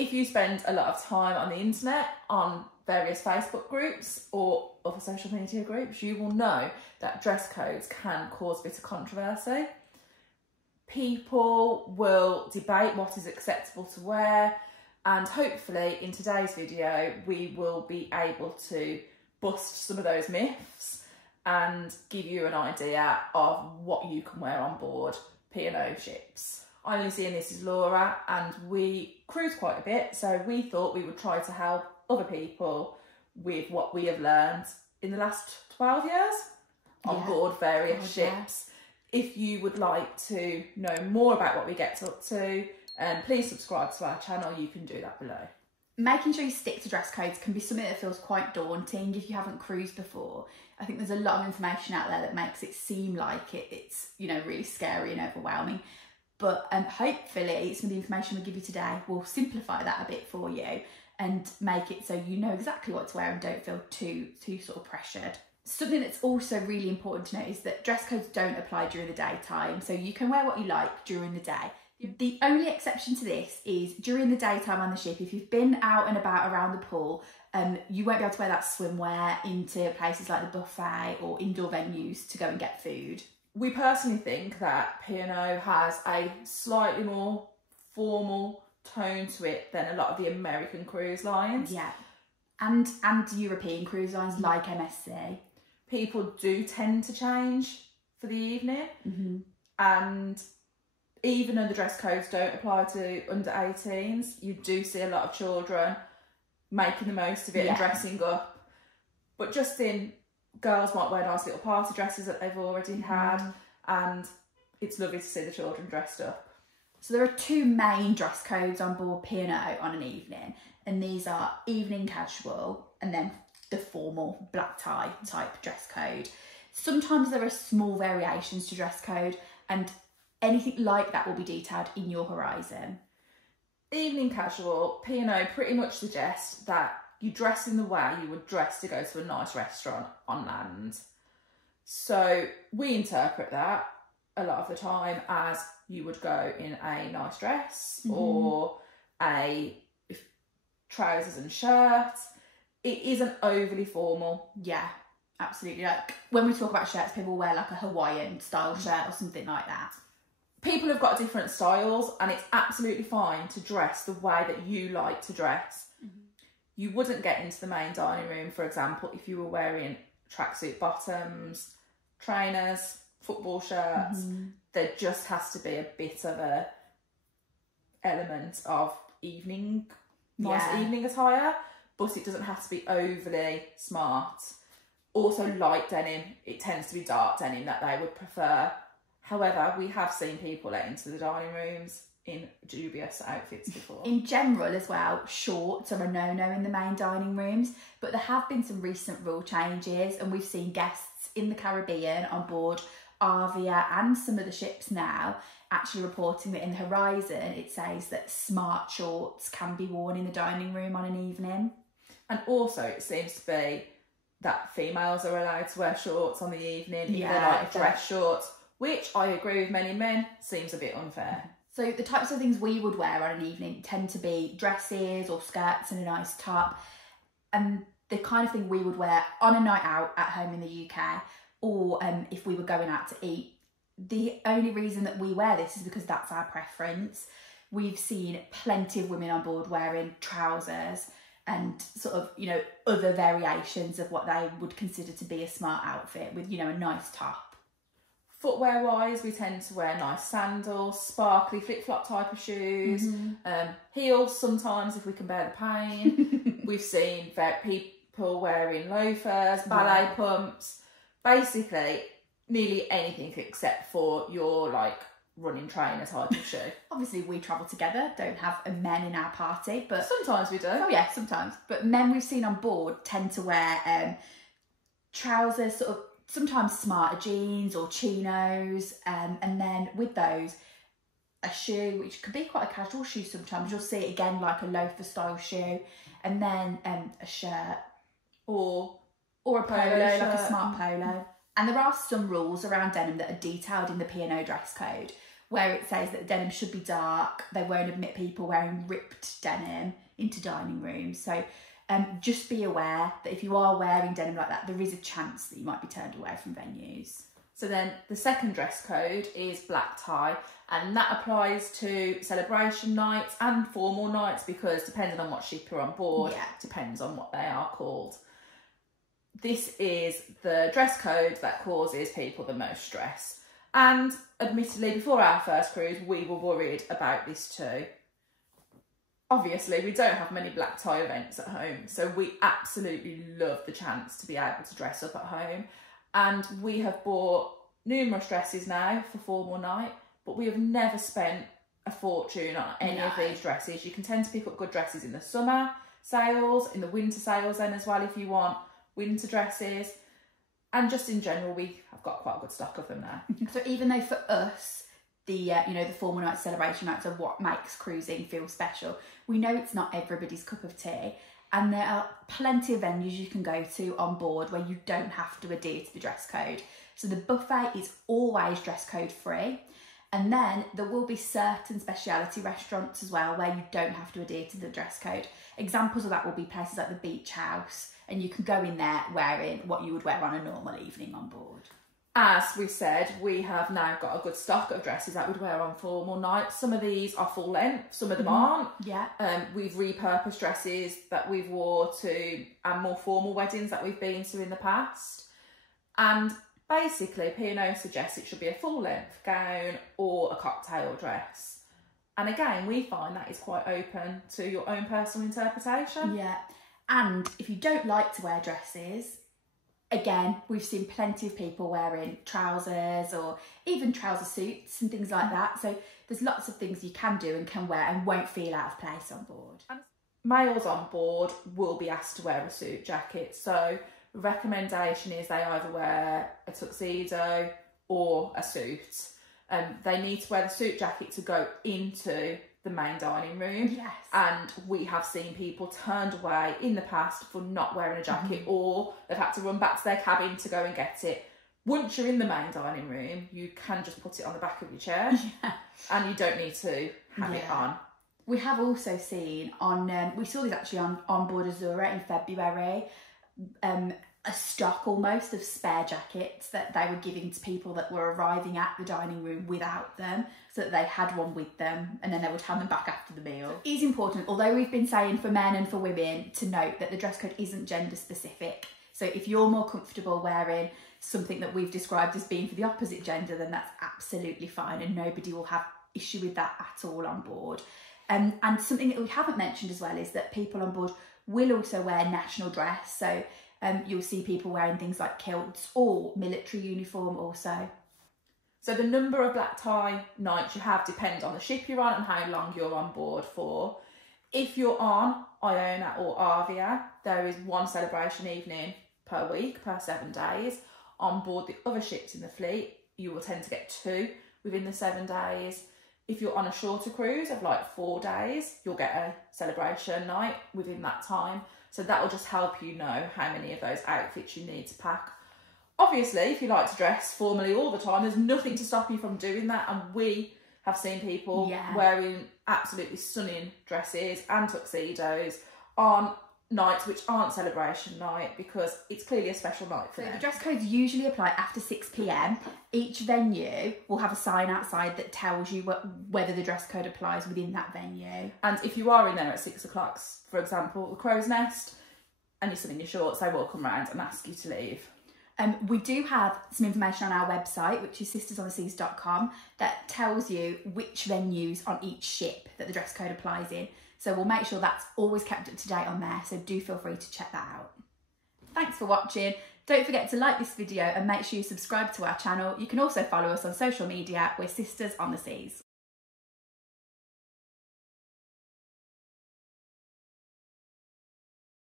If you spend a lot of time on the internet, on various Facebook groups or other social media groups, you will know that dress codes can cause a bit of controversy. People will debate what is acceptable to wear, and hopefully in today's video we will be able to bust some of those myths and give you an idea of what you can wear on board P&O ships. I'm Lucy and this is Laura, and we cruise quite a bit, so we thought we would try to help other people with what we have learned in the last 12 years on board various ships. If you would like to know more about what we get up to, please subscribe to our channel. You can do that below. Making sure you stick to dress codes can be something that feels quite daunting if you haven't cruised before. I think there's a lot of information out there that makes it seem like it's, you know, really scary and overwhelming. But hopefully some of the information we give you today will simplify that a bit for you and make it so you know exactly what to wear and don't feel too sort of pressured. Something that's also really important to note is that dress codes don't apply during the daytime, so you can wear what you like during the day. The only exception to this is during the daytime on the ship. If you've been out and about around the pool, you won't be able to wear that swimwear into places like the buffet or indoor venues to go and get food. We personally think that P&O has a slightly more formal tone to it than a lot of the American cruise lines. Yeah, and European cruise lines like MSC. People do tend to change for the evening, and even though the dress codes don't apply to under 18s, you do see a lot of children making the most of it and dressing up. But girls might wear nice little party dresses that they've already had, and it's lovely to see the children dressed up. So there are two main dress codes on board P&O on an evening, and these are evening casual and then the formal black tie type dress code. Sometimes there are small variations to dress code, and anything like that will be detailed in your horizon. Evening casual, P&O pretty much suggests that you dress in the way you would dress to go to a nice restaurant on land. So we interpret that a lot of the time as you would go in a nice dress or trousers and shirt. It isn't overly formal. Yeah, absolutely. Like when we talk about shirts, people wear like a Hawaiian style shirt or something like that. People have got different styles, and it's absolutely fine to dress the way that you like to dress. You wouldn't get into the main dining room, for example, if you were wearing tracksuit bottoms, trainers, football shirts. There just has to be a bit of a element of nice evening attire, but it doesn't have to be overly smart. Also light denim, it tends to be dark denim that they would prefer. However, we have seen people let into the dining rooms in dubious outfits before. In general as well, shorts are a no-no in the main dining rooms, but there have been some recent rule changes, and we've seen guests in the Caribbean on board Arvia and some of the ships now actually reporting that in the horizon it says that smart shorts can be worn in the dining room on an evening. And also it seems to be that females are allowed to wear shorts on the evening, if they're like dress shorts, which I agree with many men seems a bit unfair. So the types of things we would wear on an evening tend to be dresses or skirts and a nice top, and the kind of thing we would wear on a night out at home in the UK, or if we were going out to eat. The only reason that we wear this is because that's our preference. We've seen plenty of women on board wearing trousers and sort of, you know, other variations of what they would consider to be a smart outfit with, you know, a nice top. Footwear wise, we tend to wear nice sandals, sparkly flip-flop type of shoes, heels sometimes if we can bear the pain. We've seen people wearing loafers, ballet pumps, basically nearly anything except for your like running trainer type of shoe. Obviously we travel together, don't have men in our party, but sometimes we do. Oh yeah, sometimes. But men we've seen on board tend to wear trousers, sort of sometimes smarter jeans or chinos, and then with those a shoe, which could be quite a casual shoe sometimes. You'll see it again like a loafer style shoe, and then a shirt or a polo, like a smart polo. And there are some rules around denim that are detailed in the P&O dress code. where it says that the denim should be dark. They won't admit people wearing ripped denim into dining rooms. So just be aware that if you are wearing denim like that, there is a chance that you might be turned away from venues. So then the second dress code is black tie, and that applies to celebration nights and formal nights, because depending on what ship you're on board, depends on what they are called. This is the dress code that causes people the most stress. And admittedly, before our first cruise, we were worried about this too. Obviously, we don't have many black tie events at home, so we absolutely love the chance to be able to dress up at home. And we have bought numerous dresses now for formal night, but we have never spent a fortune on any of these dresses. You can tend to pick up good dresses in the summer sales, in the winter sales then as well if you want winter dresses. And just in general, we have got quite a good stock of them now. So even though for us, the formal nights, celebration nights are what makes cruising feel special, we know it's not everybody's cup of tea. And there are plenty of venues you can go to on board where you don't have to adhere to the dress code. So the buffet is always dress code free. And then there will be certain speciality restaurants as well where you don't have to adhere to the dress code. Examples of that will be places like the Beach House, and you can go in there wearing what you would wear on a normal evening on board. As we said, we have now got a good stock of dresses that we'd wear on formal nights. Some of these are full length, some of them aren't. Yeah. We've repurposed dresses that we've wore to more formal weddings that we've been to in the past. And basically, P&O suggests it should be a full length gown or a cocktail dress. And again, we find that is quite open to your own personal interpretation. Yeah. And if you don't like to wear dresses, again, we've seen plenty of people wearing trousers or even trouser suits and things like that. So there's lots of things you can do and can wear and won't feel out of place on board. And males on board will be asked to wear a suit jacket. So recommendation is they either wear a tuxedo or a suit. They need to wear the suit jacket to go into the main dining room. Yes. And we have seen people turned away in the past for not wearing a jacket, or they've had to run back to their cabin to go and get it. Once you're in the main dining room, you can just put it on the back of your chair and you don't need to have it on. We have also seen on, we saw this actually on onboard Azura in February, a stock almost of spare jackets that they were giving to people that were arriving at the dining room without them, so that they had one with them and then they would hand them back after the meal. It is important, although we've been saying for men and for women, to note that the dress code isn't gender specific. So if you're more comfortable wearing something that we've described as being for the opposite gender, then that's absolutely fine and nobody will have issue with that at all on board. And something that we haven't mentioned as well is that people on board will also wear national dress. So you'll see people wearing things like kilts or military uniform also. So the number of black tie nights you have depends on the ship you're on and how long you're on board for. If you're on Iona or Arvia, there is one celebration evening per week, per 7 days. On board the other ships in the fleet, you will tend to get 2 within the 7 days. If you're on a shorter cruise of like 4 days, you'll get a celebration night within that time. So that will just help you know how many of those outfits you need to pack. Obviously, if you like to dress formally all the time, there's nothing to stop you from doing that. And we have seen people wearing absolutely stunning dresses and tuxedos on nights which aren't celebration night, because it's clearly a special night for them. The dress codes usually apply after 6 p.m. Each venue will have a sign outside that tells you whether the dress code applies within that venue. And if you are in there at 6 o'clock, for example, the Crow's Nest, and you're still in your shorts, they will come round and ask you to leave. We do have some information on our website, which is sistersontheseas.com, that tells you which venues on each ship that the dress code applies in. So we'll make sure that's always kept up to date on there, so do feel free to check that out. Thanks for watching. Don't forget to like this video and make sure you subscribe to our channel. You can also follow us on social media. We're Sisters on the Seas.